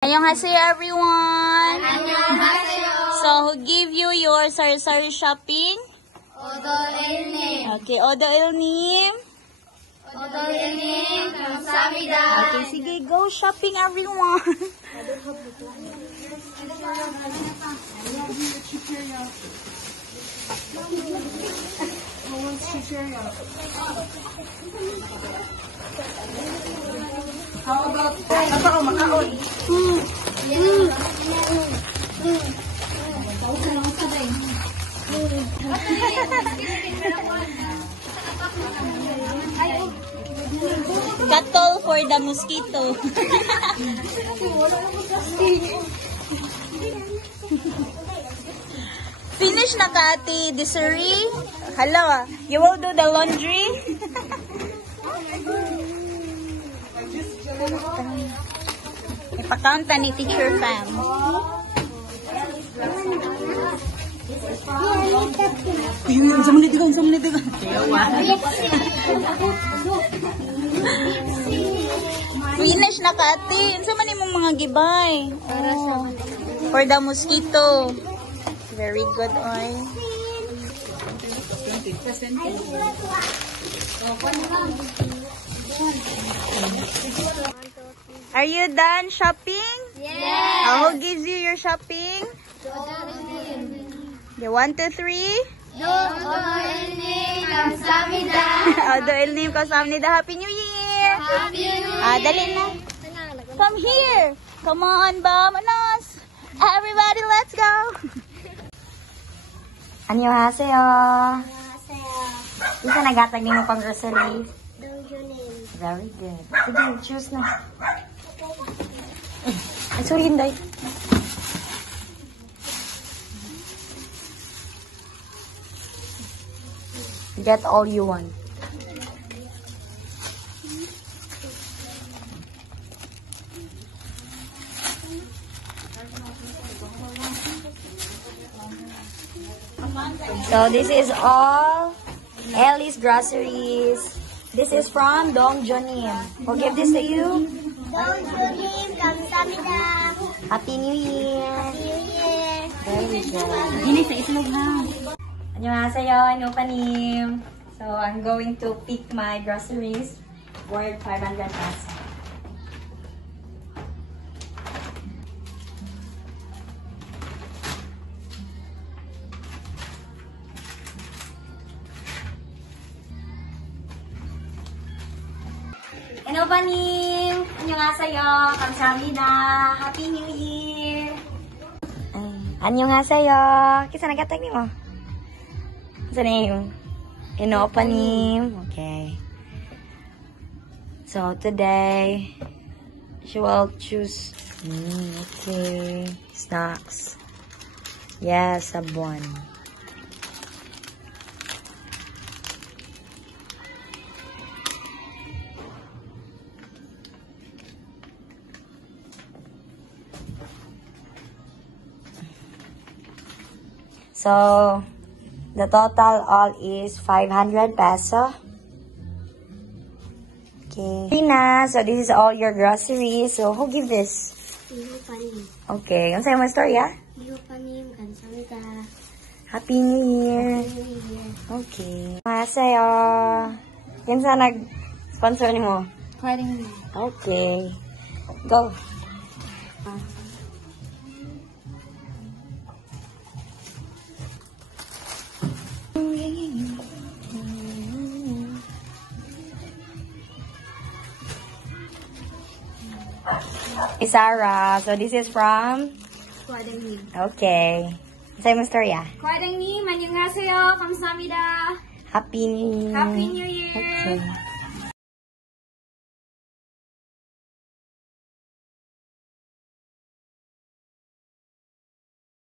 Annyeonghaseyo everyone! Annyeonghaseyo! So, who give you your sari-sari shopping? Odo Ilnim. Okay, Odo Ilnim. Odo Ilnim. Kamsahamnida. Okay, sige, go shopping everyone! How about makaon? Cattle for the mosquito. Finish na ka, Ate Desiree? Hello, you will do the laundry? Ipakanta ni Teacher Fam. Finish na ka, Ate. Ano man yung mga gibay? Oh, for the mosquito. Very good, oy. Are you done shopping? Yes. Who gives you your shopping? The 1, 2, 3. Odo Ilnim. Kamsahamnida. Odo Ilnim, Kamsahamnida. Happy New Year! Happy New Year. Dali na. Come here. Come on, Bamanos. Everybody, let's go. Annyeonghaseyo. Isa nagatag ni mo pang groceries. Very good. Sige, choose na. Ay, sorry, hindi. Get all you want. So this is all Ellie's groceries. This is from Dong Jonim. Who give this to you? Odo Ilnim. Kamsahamnida. Happy New Year. Happy New Year. Very good. Dili sa islog na. Annyeonghaseyo, Inupanim. So I'm going to pick my groceries worth 500 pesos. Inupanim. Annyeonghaseyo. Kamsahamnida. Happy New Year. Annyeonghaseyo. Kisa nagatag ni mo? What's the name? Inupanim. Okay. So today, she will choose. Okay. Snacks. Yes, sabon. So, the total all is 500 peso. Okay. Rina, so this is all your groceries. So, who give this? Inupanim. Okay. Ano sa'yo mo story, ah? Inupanim. Kamsahamnida. Happy New Year. Happy New Year. Okay. Masayo. Yan sa nag-sponsor ni mo? Wedding. Okay. Go. Isara. So this is from? Wedding. Okay. Sa'yo mo story, ah? Wedding. Annyeonghaseyo. Kamsahamnida. Happy New Year. Happy New Year. Okay.